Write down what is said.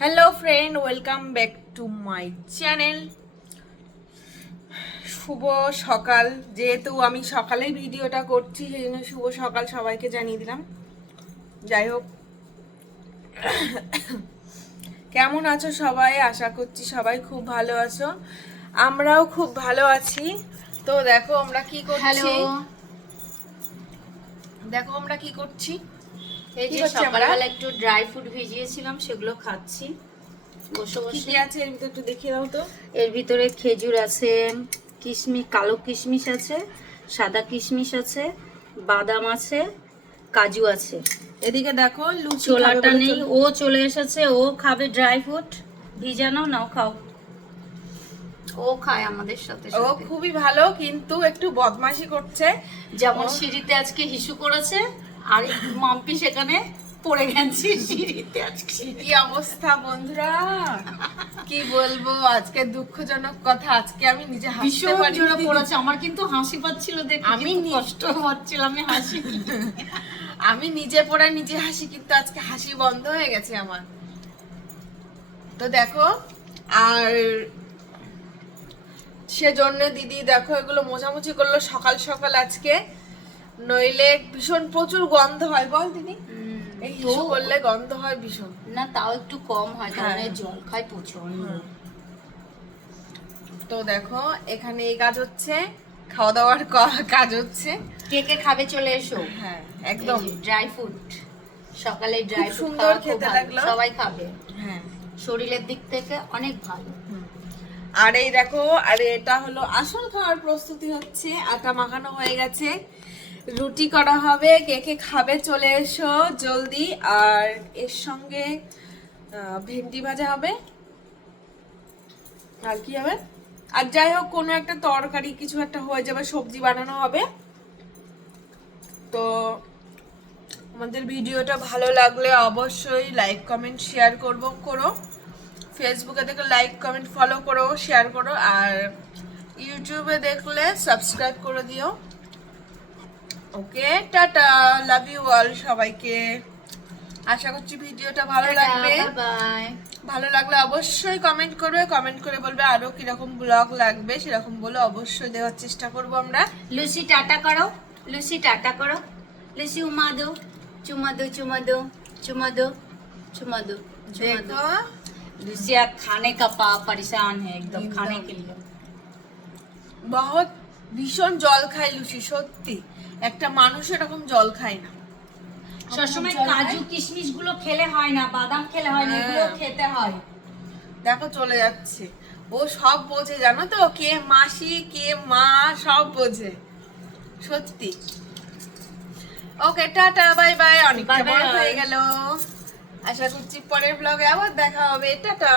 Hello friend welcome back to my channel শুভ সকাল। যেহেতু আমি সকালে ভিডিওটা করছি সেই জন্য শুভ সকাল সবাইকে জানিয়ে দিলাম। যাই হোক। কেমন আছো সবাই? আশা করছি সবাই খুব ভালো আছো। আমরাও খুব ভালো আছি। তো দেখো আমরা কি করছি? দেখো আমরা কি করছি? এই যে? সকালবেলা একটু ড্রাই ফ্রুট ভিজিয়েছিলাম সেগুলো খাচ্ছি। বসে বসে। আছে? এর ভিতরে একটু দেখিয়ে দাও তো। এর ভিতরে খেজুর আছে কিশমিশ কালো কিশমিশ আছে সাদা কিশমিশ আছে বাদাম আছে কাজু আছে। এদিকে দেখো লুচি ছোলাটা নেই ও চলে এসেছে ও খাবে ড্রাই ফ্রুট ভিজানো নাও খাও। ও খায় আমাদের সাথে ও খুবই ভালো কিন্তু একটু বদমাশি করছে। যেমন সিঁড়িতে আজকে হিসু করেছে আর মাম্পি সেখানে পড়ে গেছে সিঁড়িতে আজকে। কি অবস্থা বন্ধুরা? কি বলব? আজকে দুঃখজনক কথা। আজকে আমি নিজে হাসতে জোরে পড়েছে। আমার কিন্তু হাসি পাচ্ছিল দেখে। আমি আমি কষ্ট হচ্ছিল আমি হাসি। আমি নিজে পড়ে নিজে হাসি কিন্তু আজকে হাসি বন্ধ হয়ে গেছে আমার। তো দেখো আর সেজন্য দিদি দেখো এগুলো মোছামুছি করল সকাল সকাল আজকে। নইলে ভীষণ প্রচুর গন্ধ হয় বল দিদি? এই করলে গন্ধ হয় ভীষণ। না তাও একটু কম হয় কারণ হ্যাঁ। জল খায় প্রচণ্ড তো দেখো এখানে এই কাজ হচ্ছে খাওয়া দাওয়ার কাজ হচ্ছে। কে কে খাবে চলে এসো। হ্যাঁ একদম। ড্রাই ফ্রুট সকালে ড্রাই ফ্রুট সুন্দর খেতে লাগল। সবাই খাবে। হ্যাঁ। শরীরের দিক থেকে অনেক ভালো। আর এই দেখো আর এটা হলো আসল খাওয়ার প্রস্তুতি হচ্ছে আটা মাখানো হয়ে গেছে। রুটি করা হবে, কে কে খাবে চলে এসো জলদি। আর এর সঙ্গে ভেন্ডি ভাজা হবে। আর কি হবে? আর যাই হোক, কোনো একটা তরকারি, কিছু একটা হয়ে যাবে, সবজি বানানো হবে। তো আমাদের ভিডিওটা ভালো লাগলে অবশ্যই লাইক, কমেন্ট, শেয়ার করব, করো। ফেসবুকে দেখে লাইক, কমেন্ট, ফলো করো, শেয়ার করো। আর ইউটিউবে দেখলে সাবস্ক্রাইব করে দিও। Okay tata love you all সবাইকে আশা করছি ভিডিওটা ভালো লাগবে বাই ভালো লাগলে অবশ্যই কমেন্ট করবে কমেন্ট করে বলবে আরো কিরকম ব্লগ লাগবে সেরকম বলে অবশ্যই দেওয়ার চেষ্টা করব আমরা লুসি টাটা করো লুসি টাটা করো লুসি উমা দো চুমা দো চুমা দো চুমা দো चुमा दो चुमा दो দেখো लुसिया खाने का पा परेशान है एकदम एकदम। खाने के लिए বহুত ভীষণ জল খায় লুচি সত্যি। একটা মানুষ এরকম জল খায় না। সবসময় কাজু কিশমিশগুলো খেলে হয় না বাদাম খেলে হয় না হ্যাঁ। এগুলো খেতে হয়। দেখো চলে যাচ্ছে। ও সব বোঝে জানো তো? কে মাসি কে মা সব বোঝে। সত্যি। Okay tata bye bye. অনেকটা. বড় হয়ে গেল। আশা করছি পরের ব্লগে আবার দেখা হবে। টাটা।